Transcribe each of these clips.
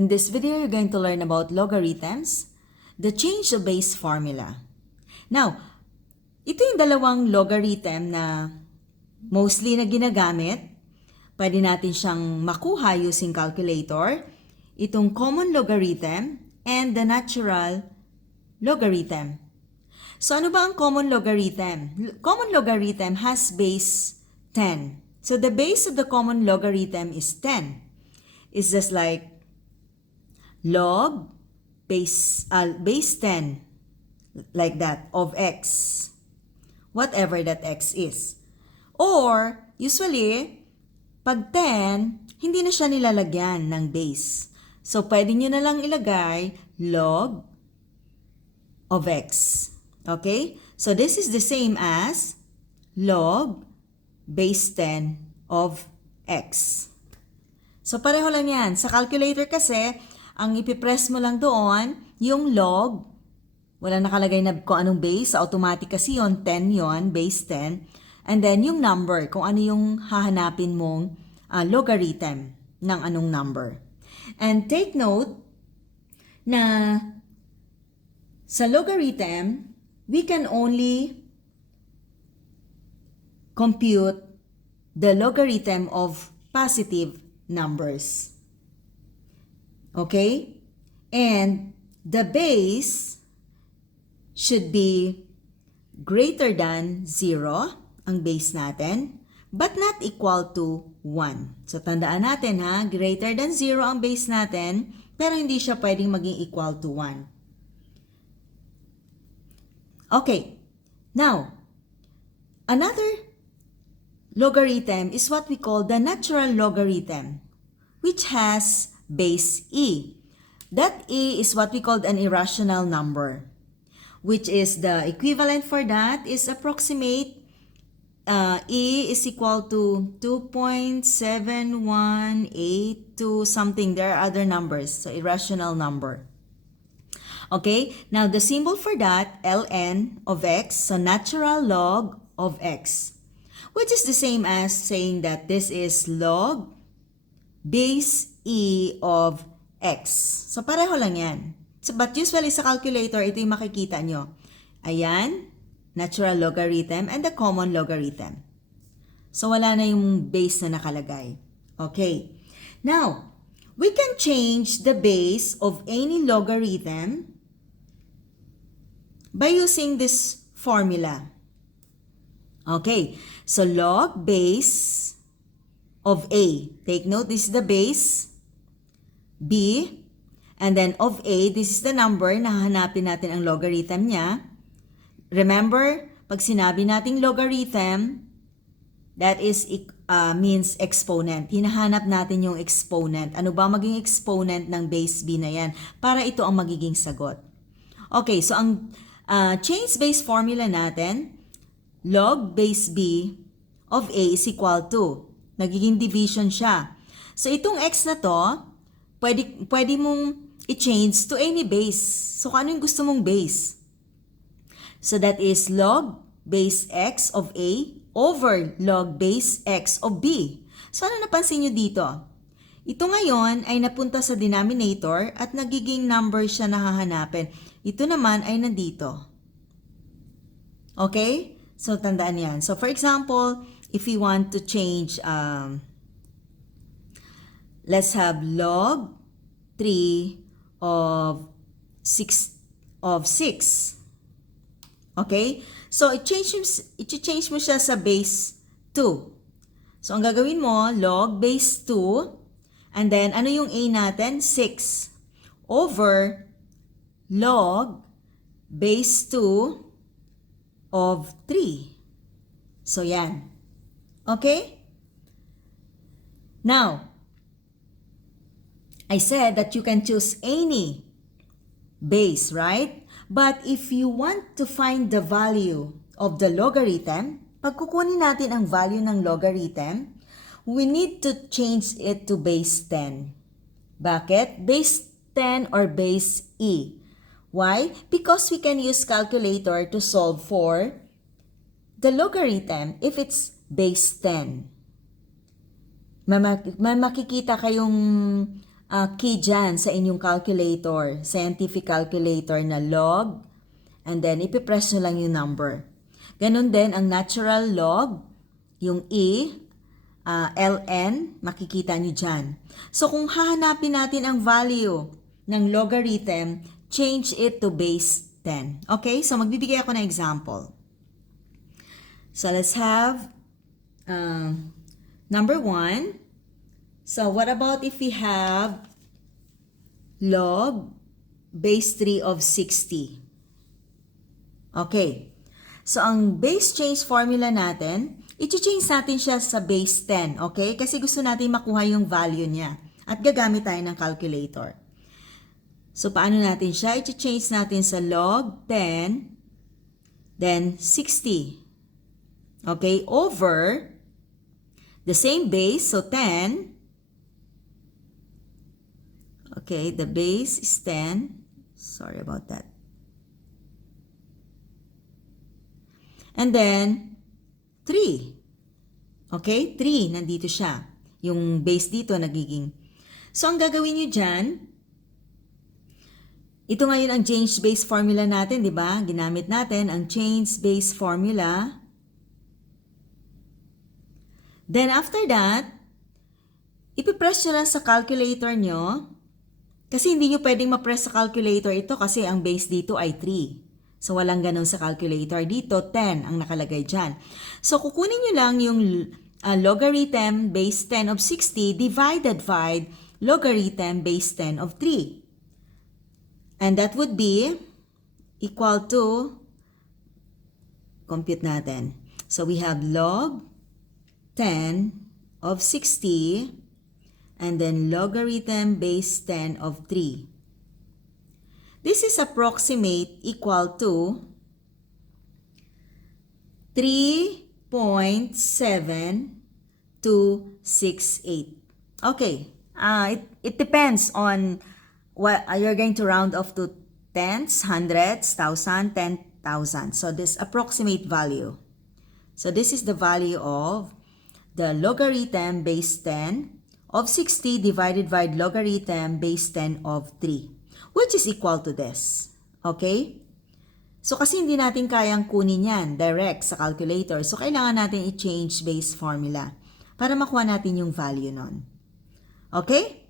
In this video, you're going to learn about logarithms, the change of base formula. Now, ito yung dalawang logarithm na mostly na ginagamit. Pwede natin siyang makuha using calculator. Itong common logarithm and the natural logarithm. So ano ba ang common logarithm? Common logarithm has base 10. So the base of the common logarithm is 10. It's just like log base 10 like that of x, whatever that x is. Or usually pag 10 hindi na siya nilalagyan ng base, so pwede nyo na lang ilagay log of x. Okay, so this is the same as log base 10 of x. So pareho lang yan. Sa calculator kasi ang ipipress mo lang doon, yung log, wala nakalagay na kung anong base, automatic kasi yon 10 yon, base 10. And then yung number, kung ano yung hahanapin mong logarithm ng anong number. And take note na sa logarithm, we can only compute the logarithm of positive numbers. Okay? And the base should be greater than 0, ang base natin, but not equal to 1. So tandaan natin ha, greater than 0 ang base natin, pero hindi siya pwedeng maging equal to 1. Okay, now, another logarithm is what we call the natural logarithm, which has base e. That e is what we call an irrational number, which is the equivalent for that is approximate e is equal to 2.7182 something. There are other numbers, so irrational number. Okay, now the symbol for that, ln of x, so natural log of x, which is the same as saying that this is log base e of x. So pareho lang yan. So, but usually sa calculator, ito yung makikita nyo. Ayan, natural logarithm and the common logarithm. So wala na yung base na nakalagay. Okay, now, we can change the base of any logarithm by using this formula. Okay, so log base of a. Take note, this is the base, b, and then of a, this is the number na hahanapin natin ang logarithm niya. Remember, pag sinabi nating logarithm, that is means exponent. Hinahanap natin yung exponent. Ano ba maging exponent ng base b na yan? Para ito ang magiging sagot. Okay, so ang change base formula natin, log base b of a is equal to, nagiging division siya. So itong x na to, pwede mong i-change to any base. So ano yung gusto mong base? So that is log base x of a over log base x of b. So ano napansin nyo dito? Ito ngayon ay napunta sa denominator at nagiging number siya na hahanapin. Ito naman ay nandito. Okay? So, tandaan yan. So, for example, if we want to change, let's have log 3 of 6. Okay? So, i-change mo siya sa base 2. So, ang gagawin mo, log base 2, and then, ano yung a natin? 6 over log base 2 of 3. So, yan. Okay? Now, I said that you can choose any base, right? But if you want to find the value of the logarithm, pag kukunin natin ang value ng logarithm, we need to change it to base 10. Bakit? Base 10 or base e. Why? Because we can use calculator to solve for the logarithm if it's base 10. May makikita kayong key dyan sa inyong calculator, scientific calculator na log, and then ipipress nyo lang yung number. Ganon din ang natural log, yung ln, makikita nyo dyan. So kung hahanapin natin ang value ng logarithm, change it to base 10. Okay? So magbibigay ako ng example. So let's have number 1. So what about if we have log base 3 of 60? Okay. So ang base change formula natin, i-change natin siya sa base 10, okay? Kasi gusto natin makuha yung value niya. At gagamit tayo ng calculator. So paano natin siya? I-change natin sa log 10, then 60. Okay? Over the same base, so 10. Okay, the base is 10. Sorry about that. And then, 3. Okay? 3, nandito siya. Yung base dito nagiging. So, ang gagawin nyo dyan, ito ngayon ang change base formula natin, di ba? Ginamit natin ang change base formula. Then, after that, ipipress nyo lang sa calculator nyo. Kasi hindi nyo pwedeng ma-press sa calculator ito kasi ang base dito ay 3. So, walang ganun sa calculator. Dito, 10 ang nakalagay dyan. So, kukunin nyo lang yung logarithm base 10 of 60 divided by logarithm base 10 of 3. And that would be equal to, compute natin. So, we have log 10 of 60 and then logarithm base 10 of 3. This is approximate equal to 3.7268. Okay, it depends on what you're going to round off to tens, hundreds, thousand, 10,000. So this approximate value. So this is the value of the logarithm base 10 of 60 divided by logarithm base 10 of 3. Which is equal to this. Okay? So, kasi hindi natin kayang kunin yan direct sa calculator. So, kailangan natin i-change base formula para makuha natin yung value nun. Okay?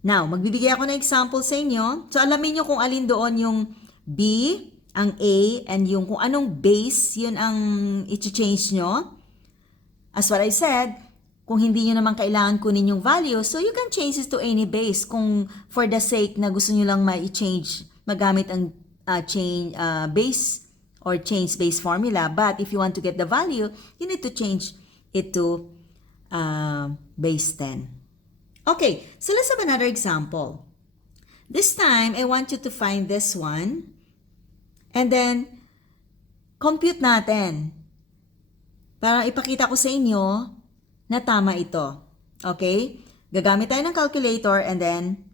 Now, magbibigay ako ng example sa inyo. So, alamin nyo kung alin doon yung B, ang A, and yung kung anong base, yun ang i-change nyo. As what I said, kung hindi nyo naman kailangan kunin yung value, so you can change it to any base kung for the sake na gusto nyo lang ma-change, magamit ang base or change base formula. But if you want to get the value, you need to change it to base 10. Okay, so let's have another example. This time, I want you to find this one and then compute natin. Para ipakita ko sa inyo na tama ito. Okay? Gagamit tayo ng calculator and then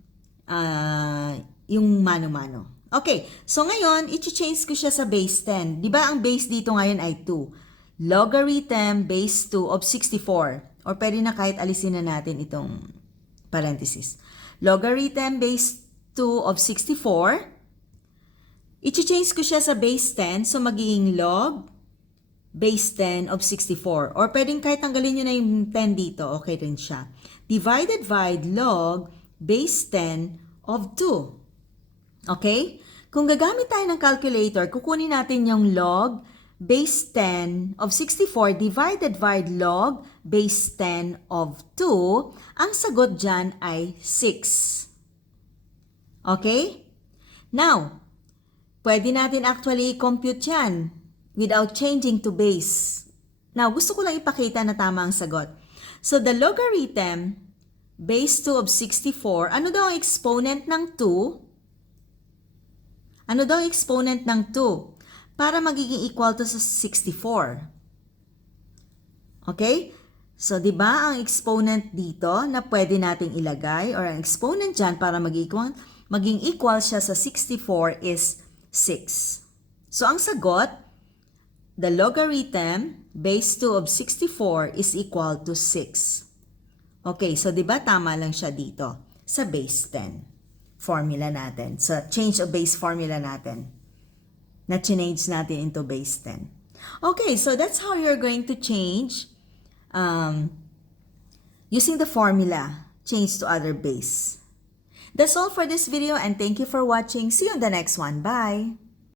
yung mano-mano. Okay. So ngayon, i-change ko siya sa base 10. Di ba ang base dito ngayon ay 2? Logarithm base 2 of 64. Or pwede na kahit alisin na natin itong parenthesis. Logarithm base 2 of 64. I-change ko siya sa base 10. So magiging log base 10 of 64. Or pwedeng kahit tanggalin nyo na yung 10 dito, okay rin siya. Divided by log base 10 of 2. Okay? Kung gagamit tayo ng calculator, kukunin natin yung log base 10 of 64 divided by log base 10 of 2. Ang sagot dyan ay 6. Okay? Now, pwede natin actually compute yan without changing to base. Now, gusto ko lang ipakita na tama ang sagot. So, the logarithm base 2 of 64, ano daw ang exponent ng 2? Ano daw ang exponent ng 2? Para magiging equal to sa 64. Okay? So, di ba ang exponent dito na pwede nating ilagay or ang exponent dyan para maging equal siya sa 64 is 6. So, ang sagot, the logarithm base 2 of 64 is equal to 6. Okay, so 'di ba tama lang siya dito. sa base 10 formula natin. Sa change of base formula natin. Na change natin into base 10. Okay, so that's how you're going to change using the formula, change to other base. That's all for this video and thank you for watching. See you on the next one. Bye!